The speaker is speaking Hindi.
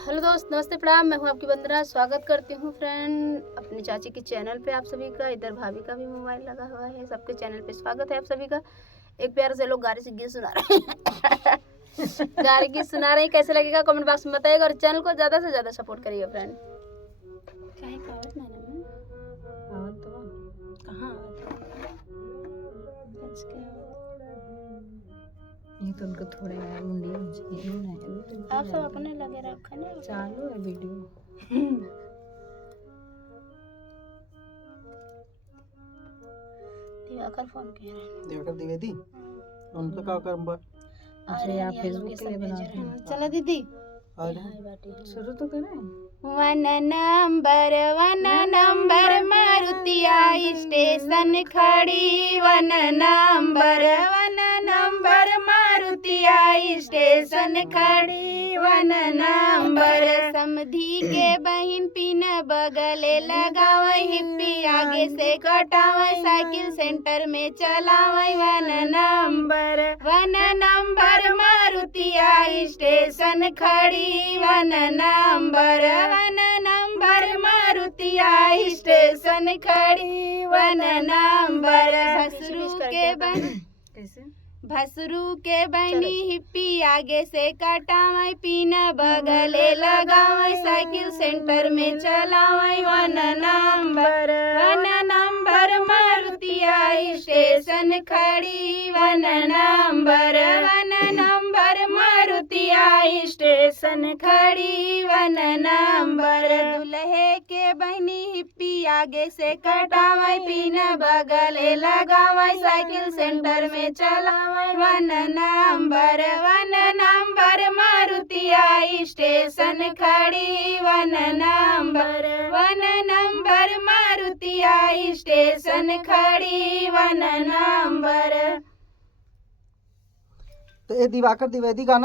हेलो दोस्त, नमस्ते, प्रणाम। मैं हूं आपकी वंदना। स्वागत करती हूं फ्रेंड अपनी चाची के चैनल पे आप सभी का। इधर भाभी का भी मोबाइल लगा हुआ है। सबके चैनल पे स्वागत है आप सभी का। एक प्यार से लोग गाड़ी से गीत सुना रहे हैं गाड़ी गीत सुना रहे हैं। कैसे लगेगा कमेंट बॉक्स में बताइएगा और चैनल को ज़्यादा से ज़्यादा सपोर्ट करिएगा फ्रेंड। ये तो उनको थोड़े मुंडिया चाहिए। आप सब अपने लगे रखे ना, चालू है वीडियो। दिवाकर फोन किया है। दिवाकर द्विवेदी उनका क्या काम? अच्छा, आप फेसबुक के लिए बनाते हैं? चलो दीदी शुरू तो करें। वन नंबर मारुतिया स्टेशन खड़ी। वन नंबर मारुतिया स्टेशन खड़ी। वन नंबर समधी के बहिन पिन बगले लगावे। हिप्पी आगे से कटावे। साइकिल सेंटर में चलावे। वन नंबर मारुतिया स्टेशन खड़ी। वन नंबर मारुतिया स्टेशन खड़ी। वन नंबर भसरू के बहनी हिप्पी आगे से कटावे। पिन बगले लगावे। साइकिल सेंटर में चलावे। वन नंबर मारुतिया स्टेशन खड़ी। वन नंबर मारुतिया स्टेशन खड़ी। वन नंबर दुल्हे के बहनी हिप्पी आगे से कटावे। पिन बगले लगावे। साइकिल सेंटर में चलावे। वन नंबर मारुतिया स्टेशन खड़ी। वन नंबर मारुतिया स्टेशन खड़ी। One number. तो ये दिवाकर द्विवेदी गाना